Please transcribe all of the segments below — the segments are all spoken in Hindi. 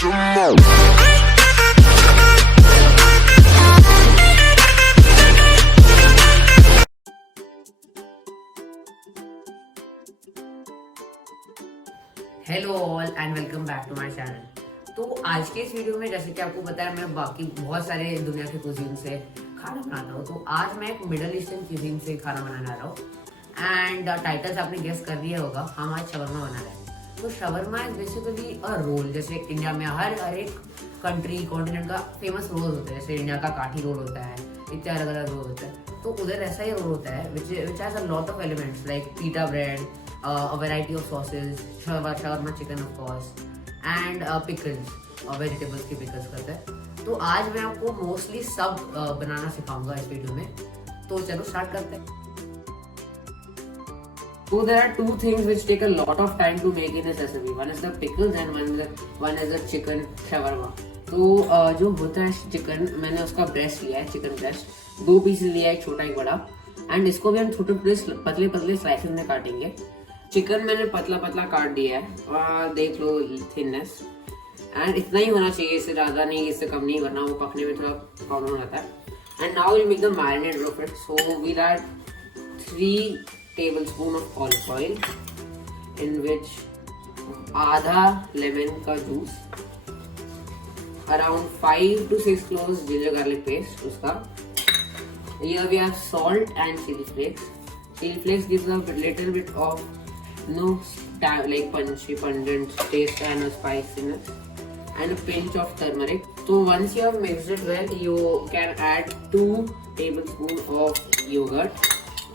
some more. Hello all and welcome back to my channel. तो आज के इस वीडियो में जैसे कि आपको पता है मैं बाकी बहुत सारे दुनिया के कुजीन से खाना बनाता हूँ। तो आज मैं एक मिडल ईस्टर्न कुजीन से खाना बनाने आ रहा हूँ एंड टाइटल्स आपने गेस कर दिया होगा। हम आज शवरमा बना रहे हैं। तो shawarma is basically a role. जैसे इंडिया में हर एक कंट्री कॉन्टिनेंट का फेमस रोल होता है। जैसे इंडिया का काठी रोल होता है, इतने अलग अलग रोल होता है। तो उधर ऐसा ही रोल होता है which has a lot of elements like पीटा bread, a variety of sauces, shawarma chicken of course, and pickles, vegetables के pickles करते हैं। तो आज मैं आपको मोस्टली सब बनाना सिखाऊंगा इस वीडियो में। तो चलो स्टार्ट करते हैं। So there are two things which take a lot of time to make in this recipe. One is the pickles and one is the chicken shawarma. तो जो होता है चिकन, मैंने उसका ब्रेस्ट लिया है, चिकन ब्रेस्ट 2 पीस लिया है, एक छोटा एक बड़ा। एंड इसको भी हम छोटे पतले पतले स्लाइसेस में काटेंगे। चिकन मैंने पतला पतला काट दिया है, देख लो थिननेस। एंड इतना ही होना चाहिए, इससे ज़्यादा नहीं, इससे कम नहीं, वरना वो पकने में थोड़ा प्रॉब्लम होता है। And now will make the marinade of it. So we'll add 3 tablespoon of olive oil in which आधा लेमन का juice, around 5 to 6 cloves ginger garlic paste उसका। Here we have salt and chili flakes. Chili flakes gives a little bit of like punchy, pungent taste and a spiciness, and a pinch of turmeric. So once you have mixed it well, you can add 2 tablespoons of yogurt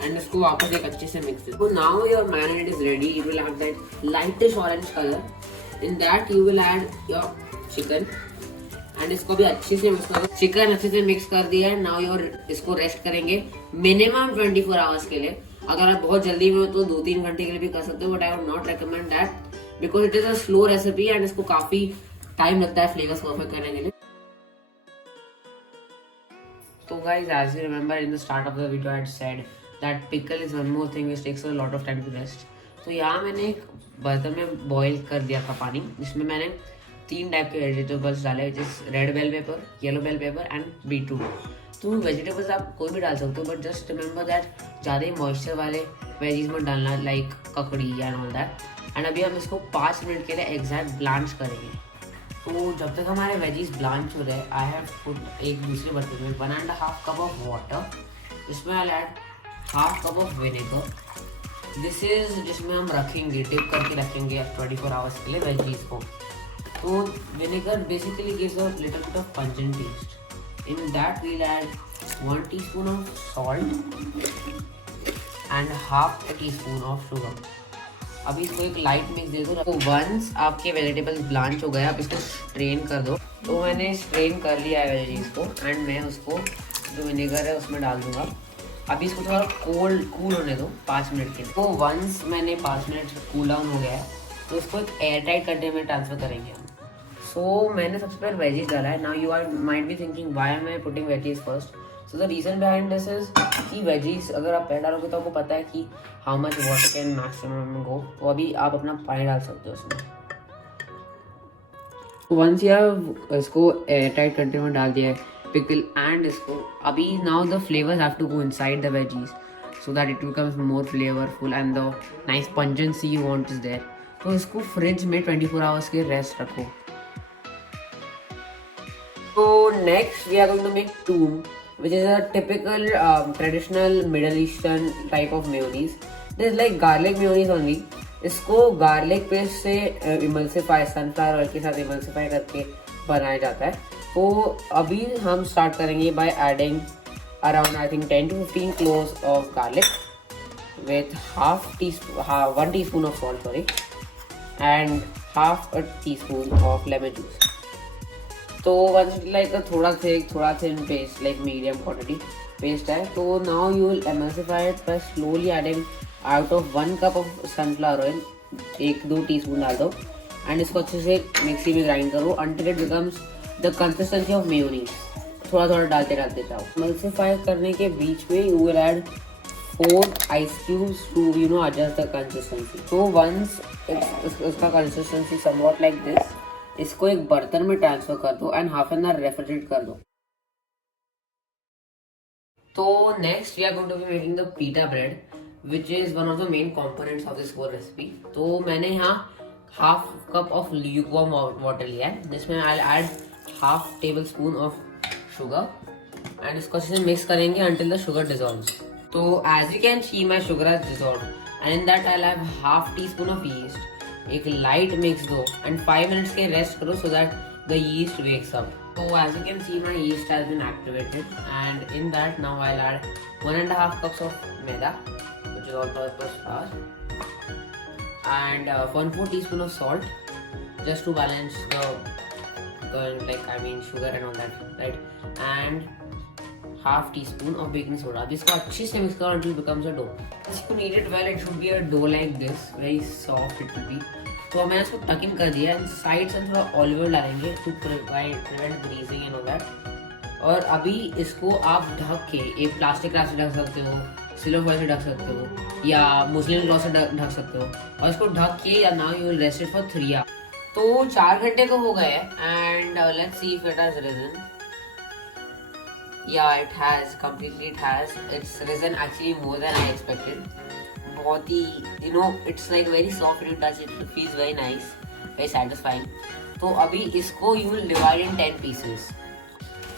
and इसको वापस एक अच्छे से mix it. So now your marinade is ready. It will have that lightish orange color. In that you will add your chicken and इसको भी अच्छे से मिक्स करो। चिकन अच्छे से मिक्स कर दिया है। नाउ योर इसको रेस्ट करेंगे मिनिमम 24 आवर्स के लिए। अगर आप बहुत जल्दी में हो तो 2-3 घंटे के लिए भी कर सकते हो, but I would not recommend that because it is a slow recipe and इसको काफी टाइम लगता है फ्लेवर्स परफेक्ट करने के लिए। तो guys, as you remember in the start of the video I had said that pickle is one more thing which takes a lot of time to rest. तो यहाँ मैंने एक बर्तन में बॉईल कर दिया था पानी, जिसमें मैंने 3 टाइप के वेजिटेबल्स डाले, जिस red bell pepper, yellow bell pepper and beetroot. तो वेजिटेबल्स आप कोई भी डाल सकते हो, बट जस्ट रिमेंबर दैट ज़्यादा ही मॉइस्चर वाले वेजीज में डालना, लाइक ककड़ी एंड ऑल दैट। एंड अभी हम इसको 5 मिनट के लिए एग्जैक्ट ब्लांच करेंगे। तो जब तक हमारे वेजीज ब्लांच हो रहे हैं, आई हैव पुट एक दूसरे बर्तन में 1.5 कप ऑफ वाटर। इसमें I add 1/2 cup of vinegar. This is जिसमें हम रखेंगे, डिप करके रखेंगे 24 आवर्स के लिए वेजीज को। तो vinegar basically gives a little bit of pungent taste. In that we'll add 1 teaspoon of salt and half a teaspoon of sugar. अभी इसको एक लाइट मिक्स दे दो। तो वंस आपके वेजिटेबल्स ब्लांच हो गए, आप इसको स्ट्रेन कर दो। तो मैंने स्ट्रेन कर लिया है वेजीज को एंड मैं उसको जो विनेगर है उसमें डाल दूंगा। अभी इसको थोड़ा कूल होने दो 5 मिनट के लिए। तो वंस मैंने 5 मिनट कूल डाउन हो गया है, तो इसको एक एयर टाइट कंटेनर में ट्रांसफर करेंगे हम। So मैंने सबसे पहले वेजीज डाला है। Now you might be thinking why am I putting veggies first? So the reason behind this is कि वेजीज अगर आप पहले डालोगे तो आपको पता है कि how much water can maximum go. तो अभी आप अपना पानी डाल सकते हो उसमें। Once you have इसको airtight container में डाल दिया है pickle and इसको, अभी now the flavors have to go inside the veggies so that it becomes more flavorful and the nice pungency you want is there. तो इसको फ्रिज में 24 आवर्स के रेस्ट रखो। So next we are going to make toom, which is a typical traditional Middle Eastern type of mayonnaise. This is like garlic mayonnaise only. इसको garlic paste से emulsify, sunflower oil के साथ emulsify करके बनाया जाता है। तो अभी हम start करेंगे by adding around I think 10 to 15 cloves of garlic with 1 teaspoon of salt, and half a teaspoon of lemon juice. तो once like a थोड़ा thin paste, like medium quantity paste है। तो now you will emulsify it by slowly adding out of 1 cup of sunflower oil 1-2 teaspoon डाल दो एंड इसको अच्छे से मिक्सी में ग्राइंड करो until it becomes the consistency of mayonnaise। थोड़ा डालते जाओ। emulsify करने के बीच में you will add 4 ice cubes to adjust the consistency. So once it's उसका consistency somewhat like this, इसको एक बर्तन में ट्रांसफर कर दो and half an hour refrigerate कर दो। तो next we are going to be making the pita bread which is one of the main components of this whole recipe. तो मैंने यहाँ half cup of lukewarm water लिया है जिसमें I add half tablespoon of sugar and इसको अच्छे से मिक्स करेंगे until the sugar dissolves। तो as you can see my sugar has dissolved and in that I'll have half teaspoon of yeast। एक लाइट मिक्स दो एंड 5 मिनट्स के रेस्ट करो so that the yeast wakes up। So as you can see my yeast has been activated and in that now I'll add 1.5 cups of maida which is all purpose flour and 1/4 teaspoon of salt just to balance the sugar and all that, right? And half teaspoon of baking soda। अब इसको अच्छे से मिक्स करो until it becomes a dough। इसको knead it well, it should be a dough like this, very soft it will be। तो अब मैंने इसको टक इन कर दिया एंड साइड से थोड़ा ऑलिव ऑयल डालेंगे to prevent greasing and all that. और अभी इसको आप ढक के एक प्लास्टिक क्लॉथ से ढक सकते हो, सिल्वर फॉइल से ढक सकते हो या मुस्लिम क्लॉथ से ढक सकते हो और इसको ढक के yeah now you will rest it for 3 hours. तो 4 घंटे तो हो गए and let's see if it has risen. Yeah it has completely, it's risen actually more than I expected. बहुत ही it's like very soft to touch, it feels very nice, very satisfying. तो अभी इसको you will divide in 10 pieces.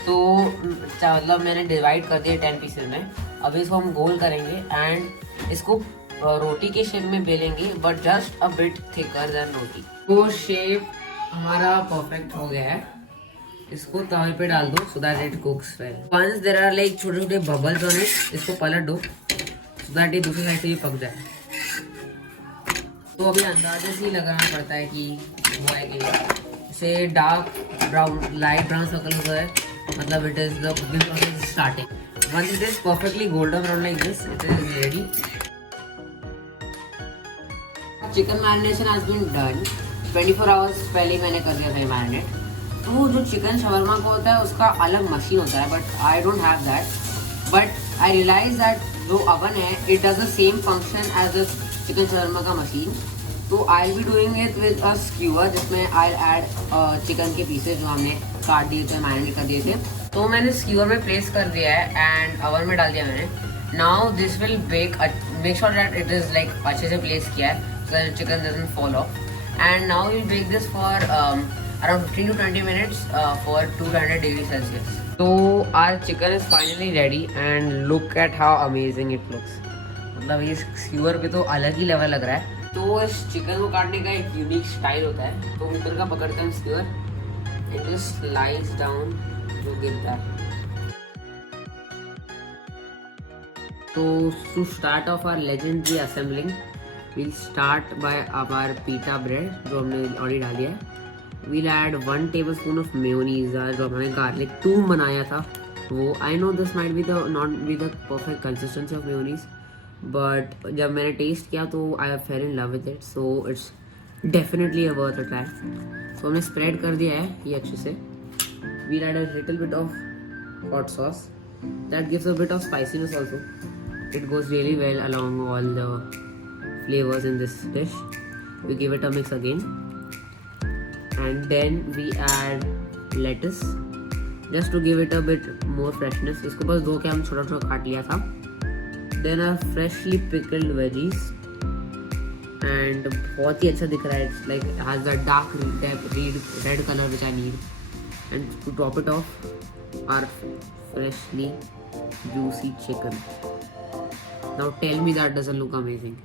तो मतलब मैंने डिवाइड कर दिया 10 पीसेस में। अभी इसको हम गोल करेंगे एंड इसको रोटी के शेप में बेलेंगे but just a bit thicker than roti. तो शेप हमारा परफेक्ट हो गया है। इसको तवे पे डाल दो so that it cooks well. Once there are like छोटे छोटे बबल्स ऑन इट, इसको पलट दो सो दैट ये दूसरी साइड से भी पक जाए। तो अभी अंदाजे से ही लगाना पड़ता है कि वो है कि इसे dark brown, light brown circle हो जाए, मतलब it is the cooking process starting. Once it is perfectly golden brown like this, it is ready। Chicken marination has been done। 24 hours पहले मैंने कर दिया था ये मैरिनेट। तो जो चिकन शवरमा का होता है उसका अलग मशीन होता है but I don't have that. But I realize that जो अवन है it does the same function as the chicken shawarma का मशीन। तो I will be doing it with a skewer जिसमें आई ऐड चिकन के पीसेज जो हमने काट दिए थे, मैरिनेट कर दिए थे। तो मैंने स्क्यूअर में प्लेस कर दिया है एंड ओवन में डाल दिया मैंने। Now this will bake, make sure that it is like अच्छे से प्लेस किया है so that chicken doesn't fall off। and now we'll bake this for around 15 to 20 minutes for 200 degrees Celsius। तो our chicken is finally ready and look at how amazing it looks। मतलब ये स्क्यूअर पे तो अलग ही लेवल लग रहा है। तो इस चिकन को काटने का एक यूनिक स्टाइल होता है। तो ऊपर का पकड़ते हैं skewer, it just slice down to give that. तो to start off our legendary assembling, we'll start by our pita bread जो हमने ऑलरेडी डाल दिया है। We'll add 1 tablespoon of mayonnaise जो हमने garlic toom बनाया था वो। I know this might be not be the perfect consistency of mayonnaise, but जब मैंने टेस्ट किया तो I fell in love with it, so it's definitely a worth a try। तो हमने स्प्रेड कर दिया है ये अच्छे से। We'll add a little bit of hot sauce that gives a bit of spiciness also। It goes really well along all the flavors in this dish। We give it a mix again and then we add lettuce just to give it a bit more freshness। इसको बस धो के हम छोटा छोटा काट लिया था। Then our freshly pickled veggies and बहुत ही अच्छा दिख रहा है। It's like has the dark red color which I need। And to top it off, our freshly juicy chicken। Now tell me that doesn't look amazing।